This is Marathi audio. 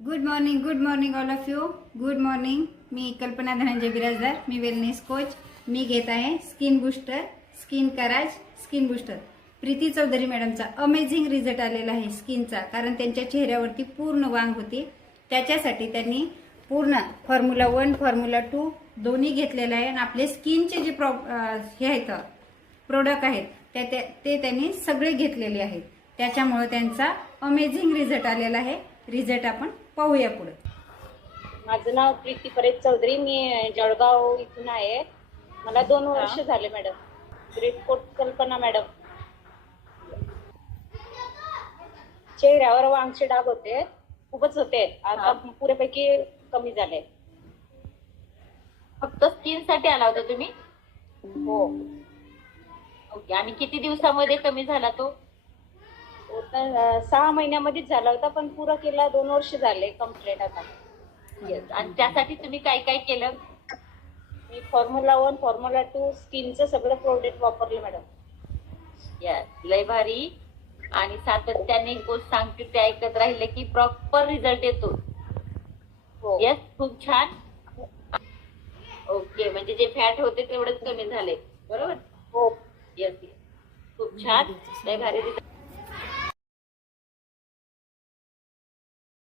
Good morning all of you. Good morning. मी कल्पना धनंजय बिराजदार. मी वेलनेस कोच. मी घेत आहे स्किन बूस्टर, स्किन कराज, स्किन बूस्टर. प्रीती चौधरी मॅडमचा अमेझिंग रिझल्ट आलेला आहे स्किनचा, कारण त्यांच्या चेहऱ्यावरती पूर्ण वांग होती. त्याच्यासाठी त्यांनी पूर्ण फॉर्म्युला 1 फॉर्म्युला 2 दोन्ही घेतलेलं आहे आणि आपले स्किनचे जे हे आहेत प्रोडक्ट आहेत ते त्यांनी सगळे घेतलेले आहेत. त्याच्यामुळे त्यांचा अमेझिंग रिझल्ट आलेला आहे. रिझल्ट आपण पाहूया पुढे. माझं नाव प्रीती परेश चौधरी. मी जळगाव इथून आहे. मला 2 वर्ष झाले मॅडम. ग्रेट कोट कल्पना मॅडम. चेहऱ्यावर वांगचे डाग होते, खूपच होते. आता पुरेपैकी कमी झाले. फक्त स्किन साठी आला होता तुम्ही? हो. ओके. आणि किती दिवसामध्ये कमी झाला तो? तर 6 महिन्यामध्येच झाला होता, पण पुरा केला 2 वर्ष झाले कम्प्लीट आता. येस. आणि त्यासाठी तुम्ही काय काय केलं? मी फॉर्म्युला 1 फॉर्म्युला 2 स्किनचं सगळं प्रोडक्ट वापरले मॅडम. येस, लय भारी. आणि सातत्याने कोच सांगते ते ऐकत राहिले की प्रॉपर रिझल्ट येतो. हो. येस, खूप छान. ओके, म्हणजे जे फॅट होते तेवढेच कमी झाले, बरोबर? हो. येस, खूप छान, लय भारी result.